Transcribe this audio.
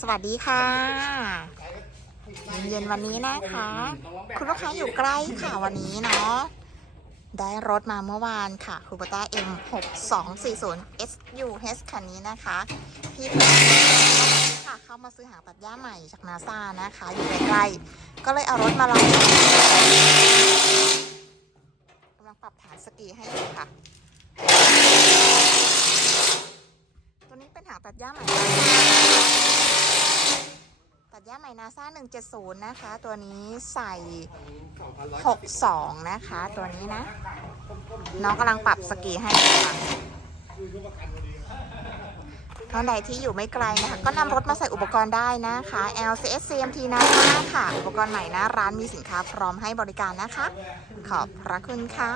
สวัสดีค่ะ เย็นๆวันนี้นะคะ คุณลูกค้าอยู่ใกล้ค่ะวันนี้เนาะได้รถมาเมื่อวานค่ะคูปต้า M 6 2 4 0 SUH คันนี้นะคะพี่ค่ะเข้ามาซื้อหางตัดหญ้าใหม่จากนาซานะคะ อยู่ใกล้ๆก็เลยเอารถมาลองกำลังปรับฐานสกีให้อยู่ค่ะ ตัวนี้เป็นหางตัดหญ้าใหม่ ใหม่นาซา170 นะคะ ตัวนี้ใส่ 62 นะคะ ตัวนี้นะ น้องกำลังปรับสกีให้ค่ะท่านใดที่อยู่ไม่ไกลนะคะ ก็นำรถมาใส่อุปกรณ์ได้นะคะ LCS CMT นะคะค่ะ อุปกรณ์ใหม่นะ ร้านมีสินค้าพร้อมให้บริการนะคะ ขอบพระคุณค่ะ